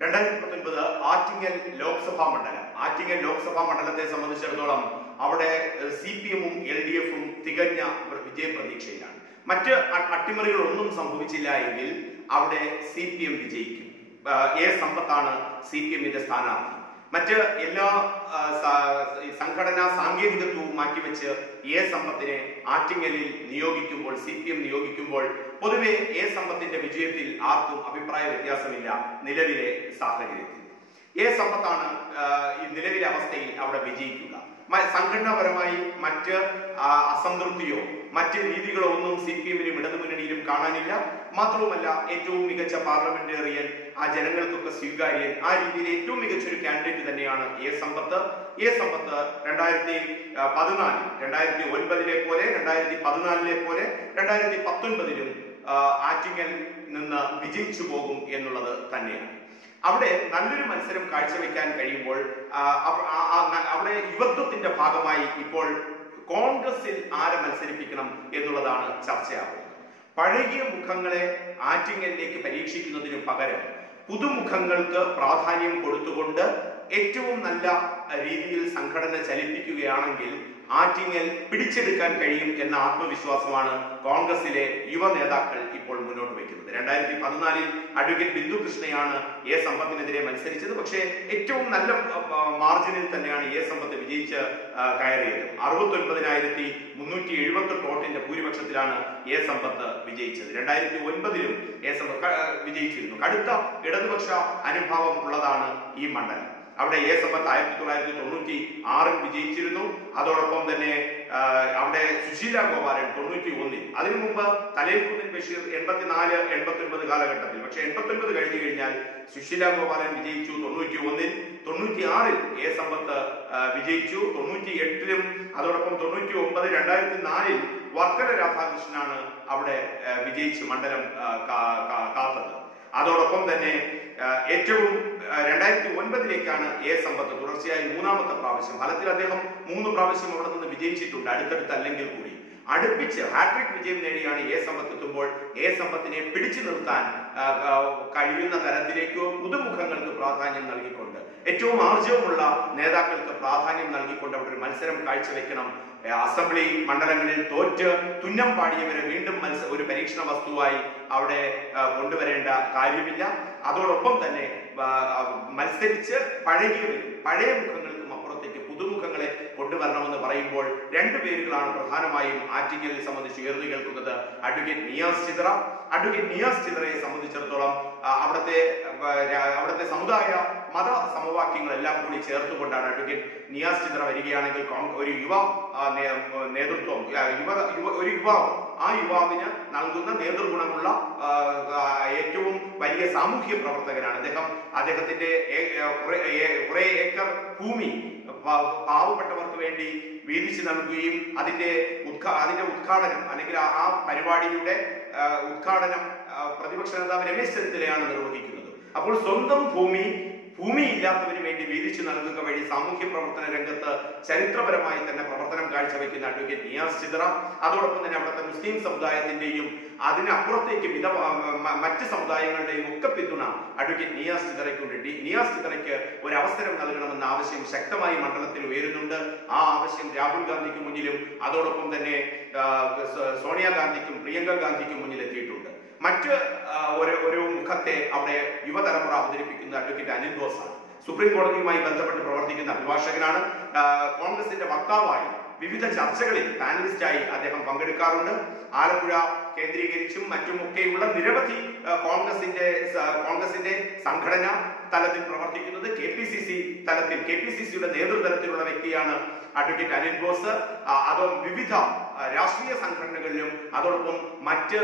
രണ്ടായിരത്തി പത്തൊൻപത് ആറ്റിങ്ങൽ ലോക്സഭാ മണ്ഡലം. ആറ്റിങ്ങൽ ലോക്സഭാ മണ്ഡലത്തെ സംബന്ധിച്ചിടത്തോളം അവിടെ സി പി എമ്മും എൽ ഡി എഫും തികഞ്ഞ വിജയപ്രതീക്ഷയിലാണ്. മറ്റ് അട്ടിമറികളൊന്നും സംഭവിച്ചില്ല എങ്കിൽ അവിടെ സി പി എം വിജയിക്കും. എ സമ്പത്താണ് സി പി എമ്മിന്റെ സ്ഥാനാർത്ഥി? മറ്റ് എല്ലാ സംഘടന സാങ്കേതികത്വവും മാറ്റിവെച്ച് എ സമ്പത്തിനെ ആറ്റിങ്ങലിൽ നിയോഗിക്കുമ്പോൾ സി പി എം നിയോഗിക്കുമ്പോൾ പൊതുവെ എ സമ്പത്തിന്റെ വിജയത്തിൽ ആർക്കും അഭിപ്രായ വ്യത്യാസമില്ല നിലവിലെ സാഹചര്യത്തിൽ. എ സമ്പത്താണ് നിലവിലെ അവസ്ഥയിൽ അവിടെ വിജയിക്കുക. സംഘടനാപരമായി മറ്റ് അസംതൃപ്തിയോ മറ്റ് രീതികളോ ഒന്നും സി പി എമ്മിനും ഇടതുമുന്നണിയിലും കാണാനില്ല. മാത്രവുമല്ല ഏറ്റവും മികച്ച പാർലമെന്റേറിയൻ ആ ജനങ്ങൾക്കൊക്കെ സ്വീകാര്യൻ ആ രീതിയിൽ ഏറ്റവും മികച്ച ഒരു കാൻഡിഡേറ്റ് തന്നെയാണ് എ സമ്പത്ത്. എ സമ്പത്ത് രണ്ടായിരത്തി പതിനാല് രണ്ടായിരത്തി ഒൻപതിലെ പോലെ രണ്ടായിരത്തി പതിനാലിലെ പോലെ രണ്ടായിരത്തി പത്തൊൻപതിലും ആറ്റിങ്ങൽ നിന്ന് വിജയിച്ചു പോകും എന്നുള്ളത് തന്നെയാണ്. അവിടെ നല്ലൊരു മത്സരം കാഴ്ചവെക്കാൻ കഴിയുമ്പോൾ അവിടെ യുവത്വത്തിന്റെ ഭാഗമായി ഇപ്പോൾ കോൺഗ്രസിൽ ആരെ മത്സരിപ്പിക്കണം എന്നുള്ളതാണ് ചർച്ചയാവുന്നത്. പഴകിയ മുഖങ്ങളെ ആറ്റിങ്ങലിലേക്ക് പരീക്ഷിക്കുന്നതിനു പകരം പുതുമുഖങ്ങൾക്ക് പ്രാധാന്യം കൊടുത്തുകൊണ്ട് ഏറ്റവും നല്ല രീതിയിൽ സംഘടന ചലിപ്പിക്കുകയാണെങ്കിൽ ആറ്റിങ്ങൽ പിടിച്ചെടുക്കാൻ കഴിയും എന്ന ആത്മവിശ്വാസമാണ് കോൺഗ്രസിലെ യുവ നേതാക്കൾ ഇപ്പോൾ മുന്നോട്ട് വയ്ക്കുന്നത്. രണ്ടായിരത്തി പതിനാലിൽ അഡ്വക്കേറ്റ് ബിന്ദു കൃഷ്ണയാണ് എ സമ്പത്തിനെതിരെ മത്സരിച്ചത്. പക്ഷേ ഏറ്റവും നല്ല മാർജിനിൽ തന്നെയാണ് എ സമ്പത്ത് വിജയിച്ച് കയറിയത്. അറുപത്തി ഒൻപതിനായിരത്തി മുന്നൂറ്റി എഴുപത്തി വോട്ടിന്റെ ഭൂരിപക്ഷത്തിലാണ് എ സമ്പത്ത് വിജയിച്ചത്. രണ്ടായിരത്തി ഒൻപതിലും എ സമ്പത്ത് വിജയിച്ചിരുന്നു. കടുത്ത ഇടതുപക്ഷ അനുഭാവം ഉള്ളതാണ് ഈ മണ്ഡലം. അവിടെ എ സമ്പത്ത് ആയിരത്തി തൊള്ളായിരത്തി തൊണ്ണൂറ്റി ആറിൽ വിജയിച്ചിരുന്നു. അതോടൊപ്പം തന്നെ അവിടെ സുശീല ഗോപാലൻ തൊണ്ണൂറ്റി ഒന്നിൽ അതിനു മുമ്പ് തലയിൽക്കുന്നിൽ ബഷീർ എൺപത്തിനാല് എൺപത്തി ഒൻപത് കാലഘട്ടത്തിൽ. പക്ഷെ എൺപത്തി ഒൻപത് കഴിഞ്ഞു കഴിഞ്ഞാൽ സുശീല ഗോപാലൻ വിജയിച്ചു തൊണ്ണൂറ്റി ഒന്നിൽ തൊണ്ണൂറ്റി ആറിൽ എ സമ്പത്ത് വിജയിച്ചു. തൊണ്ണൂറ്റി എട്ടിലും അതോടൊപ്പം തൊണ്ണൂറ്റി ഒമ്പത് രണ്ടായിരത്തി നാലിൽ വർക്കല രാധാകൃഷ്ണനാണ് അവിടെ വിജയിച്ച് മണ്ഡലം കാത്തത്. അതോടൊപ്പം തന്നെ ഏറ്റവും രണ്ടായിരത്തി ഒൻപതിലേക്കാണ് എ സമ്പത്ത് തുടർച്ചയായി മൂന്നാമത്തെ പ്രാവശ്യം. ഫലത്തിൽ അദ്ദേഹം മൂന്ന് പ്രാവശ്യം അവിടെ നിന്ന് വിജയിച്ചിട്ടുണ്ട് അടുത്തടുത്ത് അല്ലെങ്കിൽ കൂടി. അടുപ്പിച്ച് ഹാട്രിക് വിജയം നേടിയാണ് എ സമ്പത്ത് എത്തുമ്പോൾ എ സമ്പത്തിനെ പിടിച്ചു നിർത്താൻ കഴിയുന്ന തരത്തിലേക്കോ പുതുമുഖങ്ങൾക്ക് പ്രാധാന്യം നൽകിക്കൊണ്ട് ഏറ്റവും ആർജവമുള്ള നേതാക്കൾക്ക് പ്രാധാന്യം നൽകിക്കൊണ്ട് അവിടെ ഒരു മത്സരം കാഴ്ചവെക്കണം അസംബ്ലി മണ്ഡലങ്ങളിൽ തോറ്റ് തുന്നം പാടിയവരെ വീണ്ടും മത്സ ഒരു പരീക്ഷണ വസ്തുവായി അവിടെ കൊണ്ടുവരേണ്ട കാര്യമില്ല. അതോടൊപ്പം തന്നെ മത്സരിച്ച് പഴകിയവരും പഴയ പുതുമുഖങ്ങളെ കൊണ്ടുവരണമെന്ന് പറയുമ്പോൾ രണ്ട് പേരുകളാണ് പ്രധാനമായും ആറ്റിങ്ങലിനെ സംബന്ധിച്ച് ഉയർന്നു കേൾക്കുന്നത്. അഡ്വക്കേറ്റ് നിയാസ് ചിത്ര അഡ്വക്കേറ്റ് നിയാസ് ചിത്രയെ സംബന്ധിച്ചിടത്തോളം അവിടുത്തെ അവിടുത്തെ സമുദായ മത സമവാക്യങ്ങളെല്ലാം കൂടി ചേർത്തുകൊണ്ടാണ് അഡ്വക്കേറ്റ് നിയാസ് ചിത്ര വരികയാണെങ്കിൽ ഒരു യുവ നേതൃത്വം യുവ ഒരു യുവാവ്. ആ യുവാവിന് നൽകുന്ന നേതൃഗുണമുള്ള ഏറ്റവും വലിയ സാമൂഹ്യ പ്രവർത്തകനാണ് അദ്ദേഹം. അദ്ദേഹത്തിന്റെ കുറെ ഏക്കർ ഭൂമി പ- പാവപ്പെട്ടവർക്ക് വേണ്ടി വീതിച്ചു നൽകുകയും അതിന്റെ ഉദ്ഘാ അതിന്റെ ഉദ്ഘാടനം അല്ലെങ്കിൽ ആ പരിപാടിയുടെ ഉദ്ഘാടനം പ്രതിപക്ഷ നേതാവ് രമേശ് ചെന്നിത്തലയാണ് നിർവഹിക്കുന്നത്. അപ്പോൾ സ്വന്തം ഭൂമി ഭൂമിയില്ലാത്തവന് വേണ്ടി വീതിച്ചു നൽകുക വഴി സാമൂഹ്യ പ്രവർത്തന രംഗത്ത് ചരിത്രപരമായി തന്നെ പ്രവർത്തനം കാഴ്ചവെക്കുന്ന അഡ്വക്കേറ്റ് നിയാസ് ചിത്ര അതോടൊപ്പം തന്നെ അവിടുത്തെ മുസ്ലിം സമുദായത്തിന്റെയും അതിനപ്പുറത്തേക്ക് മിത മറ്റ് സമുദായങ്ങളുടെയും ഒക്കെ പിന്തുണ അഡ്വക്കേറ്റ് നിയാസ് ചിത്രയ്ക്കുണ്ട് നിയാസ് ചിത്രയ്ക്ക് ഒരു അവസരം നൽകണമെന്ന ആവശ്യം ശക്തമായി മണ്ഡലത്തിൽ ഉയരുന്നുണ്ട്. ആ ആവശ്യം രാഹുൽ ഗാന്ധിക്ക് മുന്നിലും അതോടൊപ്പം തന്നെ സോണിയാഗാന്ധിക്കും പ്രിയങ്ക ഗാന്ധിക്കും മുന്നിൽ എത്തിയിട്ടുണ്ട് മറ്റ് ഒരു ഒരു മുഖത്തെ അവിടെ യുവതലമുറ അവതരിപ്പിക്കുന്ന അഡ്വക്കേറ്റ് അനിൽ ബോസ് ആണ് സുപ്രീം കോടതിയുമായി ബന്ധപ്പെട്ട് പ്രവർത്തിക്കുന്ന അഭിഭാഷകനാണ്. കോൺഗ്രസിന്റെ വക്താവായി വിവിധ ചർച്ചകളിൽ പാനലിസ്റ്റായി അദ്ദേഹം പങ്കെടുക്കാറുണ്ട്. ആലപ്പുഴ കേന്ദ്രീകരിച്ചും മറ്റുമൊക്കെയുള്ള നിരവധി കോൺഗ്രസിന്റെ കോൺഗ്രസിന്റെ സംഘടന തലത്തിൽ പ്രവർത്തിക്കുന്നത് കെ പി സി സി തലത്തിൽ കെ പി സി സിയുടെ നേതൃതലത്തിലുള്ള വ്യക്തിയാണ് അഡ്വക്കേറ്റ് അനിൽ ബോസ് അതോ വിവിധ രാഷ്ട്രീയ സംഘടനകളിലും അതോടൊപ്പം മറ്റ്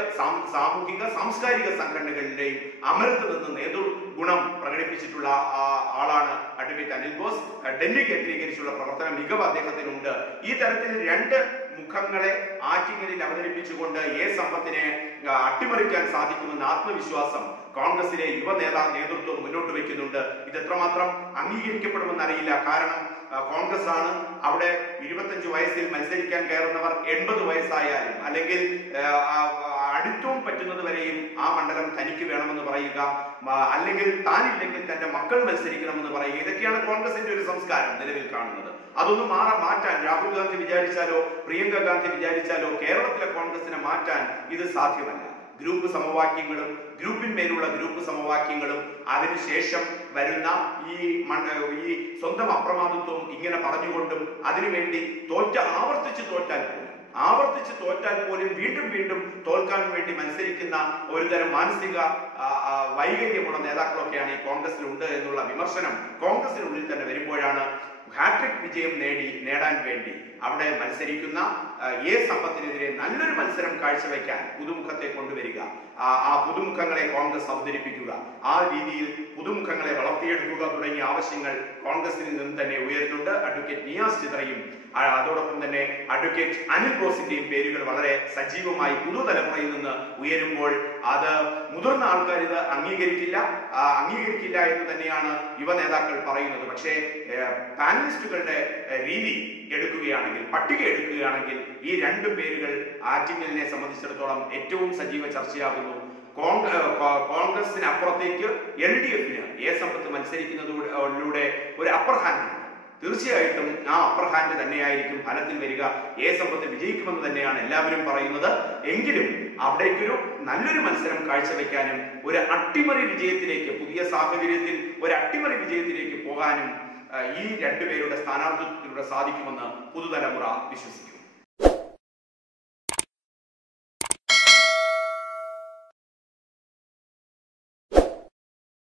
സാമൂഹിക സാംസ്കാരിക സംഘടനകളിലെയും അമരത്ത് നിന്ന് നേതൃഗുണം പ്രകടിപ്പിച്ചിട്ടുള്ള ആ, ആളാണ് അഡ്വക്കേറ്റ് അനിൽ ബോസ്. ഡൽഹി കേന്ദ്രീകരിച്ചുള്ള പ്രവർത്തന മികവ് അദ്ദേഹത്തിനുണ്ട്. ഈ തരത്തിൽ രണ്ട് മുഖങ്ങളെ ആറ്റിങ്ങലിൽ അവതരിപ്പിച്ചുകൊണ്ട് എ സമ്പത്തിനെ അട്ടിമറിക്കാൻ സാധിക്കുമെന്ന ആത്മവിശ്വാസം കോൺഗ്രസിലെ യുവ നേതാ നേതൃത്വം മുന്നോട്ട് വയ്ക്കുന്നുണ്ട്. ഇത് എത്രമാത്രം അംഗീകരിക്കപ്പെടുമെന്നറിയില്ല. കാരണം കോൺഗ്രസ് ആണ് അവിടെ ഇരുപത്തഞ്ച് വയസ്സിൽ മത്സരിക്കാൻ കയറുന്നവർ എൺപത് വയസ്സായാലും അല്ലെങ്കിൽ അടുത്തവും പറ്റുന്നത് വരെയും ആ മണ്ഡലം തനിക്ക് വേണമെന്ന് പറയുക അല്ലെങ്കിൽ താനില്ലെങ്കിൽ തന്റെ മക്കൾ മത്സരിക്കണമെന്ന് പറയുക. ഇതൊക്കെയാണ് കോൺഗ്രസിന്റെ ഒരു സംസ്കാരം നിലവിൽ കാണുന്നത്. അതൊന്നും മാറാൻ മാറ്റാൻ രാഹുൽ ഗാന്ധി വിചാരിച്ചാലോ പ്രിയങ്ക ഗാന്ധി വിചാരിച്ചാലോ കേരളത്തിലെ കോൺഗ്രസിനെ മാറ്റാൻ ഇത് സാധ്യമല്ല. ഗ്രൂപ്പ് സമവാക്യങ്ങളും ഗ്രൂപ്പിന്മേലുള്ള ഗ്രൂപ്പ് സമവാക്യങ്ങളും അതിനുശേഷം വരുന്ന ഈ ഈ സ്വന്തം അപ്രമാദിത്വവും ഇങ്ങനെ പറഞ്ഞുകൊണ്ടും അതിനുവേണ്ടി തോറ്റ ആവർത്തിച്ച് തോറ്റാൽ പോലും ആവർത്തിച്ച് തോറ്റാൽ പോലും വീണ്ടും വീണ്ടും തോൽക്കാൻ വേണ്ടി മത്സരിക്കുന്ന ഒരുതരം മാനസിക വൈകല്യമുള്ള നേതാക്കളൊക്കെയാണ് ഈ കോൺഗ്രസിലുണ്ട് എന്നുള്ള വിമർശനം കോൺഗ്രസിനുള്ളിൽ തന്നെ വരുമ്പോഴാണ് ഹാട്രിക് വിജയം നേടി നേടാൻ വേണ്ടി അവിടെ മത്സരിക്കുന്ന എ സമ്പത്തിനെതിരെ നല്ലൊരു മത്സരം കാഴ്ചവെക്കാൻ പുതുമുഖത്തെ കൊണ്ടുവരിക. ആ, പുതുമുഖങ്ങളെ കോൺഗ്രസ് അവതരിപ്പിക്കുക. ആ രീതിയിൽ പുതുമുഖങ്ങളെ വളർത്തിയെടുക്കുക തുടങ്ങിയ ആവശ്യങ്ങൾ കോൺഗ്രസിൽ നിന്ന് തന്നെ ഉയരുന്നുണ്ട്. അഡ്വക്കേറ്റ് നിയാസ് ചിത്രയും അതോടൊപ്പം തന്നെ അഡ്വക്കേറ്റ് അനിൽ ബോസിന്റെയും പേരുകൾ വളരെ സജീവമായി പുതുതലമുറയിൽ നിന്ന് ഉയരുമ്പോൾ അത് മുതിർന്ന ആൾക്കാർ ഇത് അംഗീകരിക്കില്ല. അംഗീകരിക്കില്ല എന്ന് തന്നെയാണ് യുവ നേതാക്കൾ പറയുന്നത്. പക്ഷേ പാനലിസ്റ്റുകളുടെ രീതി എടുക്കുകയാണെങ്കിൽ പട്ടിക എടുക്കുകയാണെങ്കിൽ ഈ രണ്ട് പേരുകൾ ആറ്റിങ്ങലിനെ സംബന്ധിച്ചിടത്തോളം ഏറ്റവും സജീവ ചർച്ചയാകുന്നു. കോൺഗ്രസിന് അപ്പുറത്തേക്ക് എൽ ഡി എഫിന് എ സമ്പത്ത് മത്സരിക്കുന്നതിലൂടെ ഒരു അപ്പർ ഹാൻഡ് തീർച്ചയായിട്ടും ആ അപ്പർ ഹാൻഡ് തന്നെയായിരിക്കും ഫലത്തിൽ വരിക. എ സമ്പത്ത് വിജയിക്കുമെന്ന് തന്നെയാണ് എല്ലാവരും പറയുന്നത്. എങ്കിലും അവിടേക്കൊരു നല്ലൊരു മത്സരം കാഴ്ചവെക്കാനും ഒരു അട്ടിമറി വിജയത്തിലേക്ക് പുതിയ സാഹചര്യത്തിൽ ഒരു അട്ടിമറി വിജയത്തിലേക്ക് പോകാനും ഈ രണ്ടുപേരുടെ സ്ഥാനാർത്ഥിത്വത്തിലൂടെ സാധിക്കുമെന്ന് പുതുതലമുറ വിശ്വസിക്കുന്നു.